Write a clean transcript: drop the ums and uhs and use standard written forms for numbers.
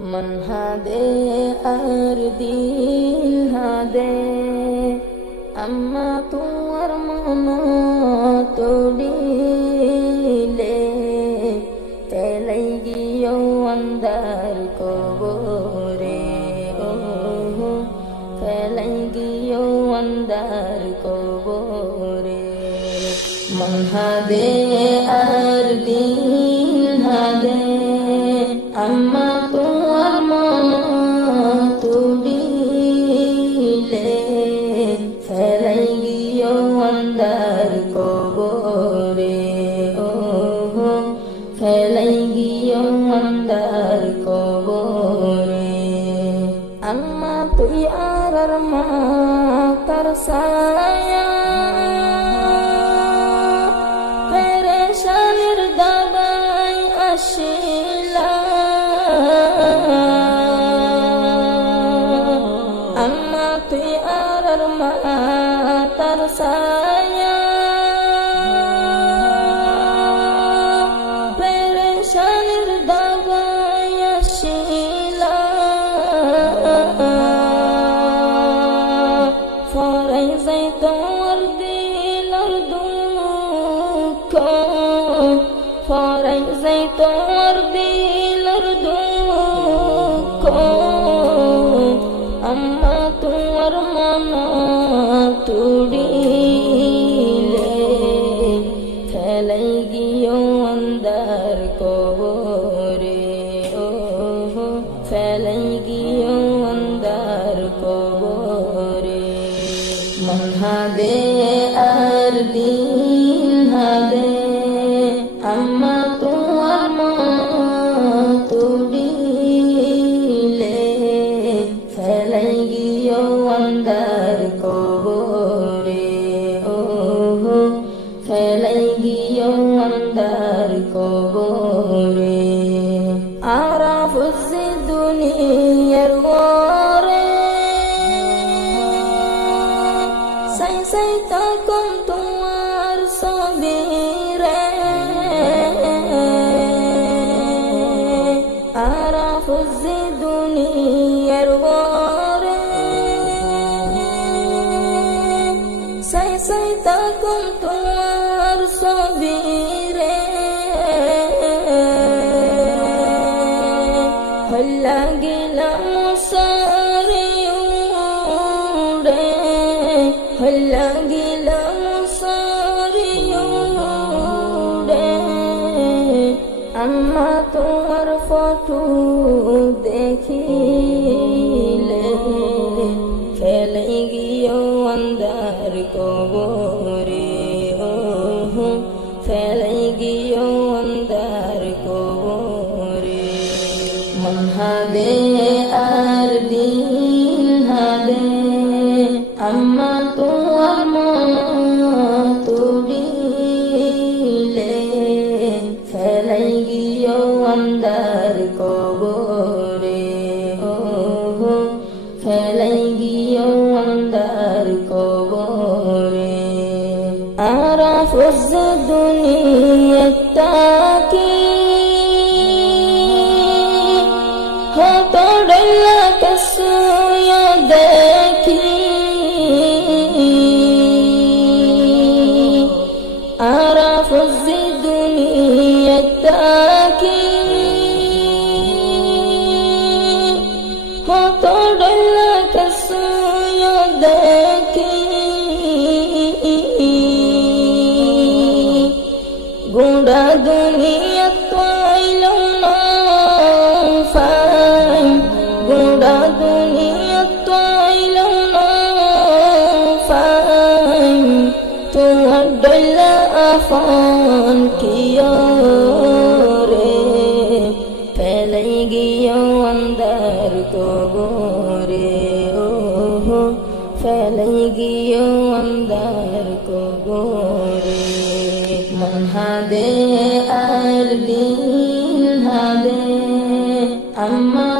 मन हादे আর দিন হাদে আম্মা তোমার মন তোড়িলে তেলাই গিয়ে অন্ধার কবরে ও তেলাই গিয়ে অন্ধার কবরে मन হাদে আর দিন হাদে আম্মা তোমার মন তুলিলে ফেলাই গিয়ে অন্ধার কবরে ও ফেলাই গিয়ে অন্ধার কবরে আম্মা তুই আর মা তার ছায়া পেরেশানির দাবাই আসিলা আম্মা তুই আর মা তার ছায়া পেরেশানির দাবাই আসিলা ফরাই যাই তোমার দিলর দুঃখ ফরাই যাই তোমার দিলর দুঃখ আম্মা তোমার মন তুড়িলে ফেলাই গিয়ে অন্ধার কবরে ও ফেলাই গিয়ে অন্ধার কবরে मन হাদে আর দিন হাদে আম্মা তোমার মন তুলিলে ফেলাই গিয়ে অন্ধার কবরে ও ফেলাই গিয়ে অন্ধার কবরে আরাফুসি দুনিয়ার গরে সাই সাই তখন তোমার সবিরে আরাফুসি দুনিয়ার গরে সাই সাই তখন তোমার সবিরে হল্লা গেলাম সারে উড়ে হল্লা গেলাম সারে উড়ে আম্মা তোমার ফটো দেখিলে ফেলে গিয়ে অন্ধার কবরে ও ফেলে গিয়ে অন্ধার কবরে मन হাদে আর দিন হাদে আম্মা তোমার মন তুলিলে ফেলাই গিয়ে অন্ধার কবরে ও ফেলাই গিয়ে অন্ধার কবরে আরাফুস দুনিয়াটা কি তোড়লা কসুয়া দেখি আরাফুস দুনিয়াটা কি তোড়লা কসুয়া দেখি গুড়া দুনিয়া তোইলো না গুড়া দুনিয়া তোইলো না তোমার ডলা আফান কিয়া রে ফেলাই গিয়ে অন্ধার কবরে ও ফেলাই গিয়ে অন্ধার কবরে मन হাদে আর দিন হাদে আম্মা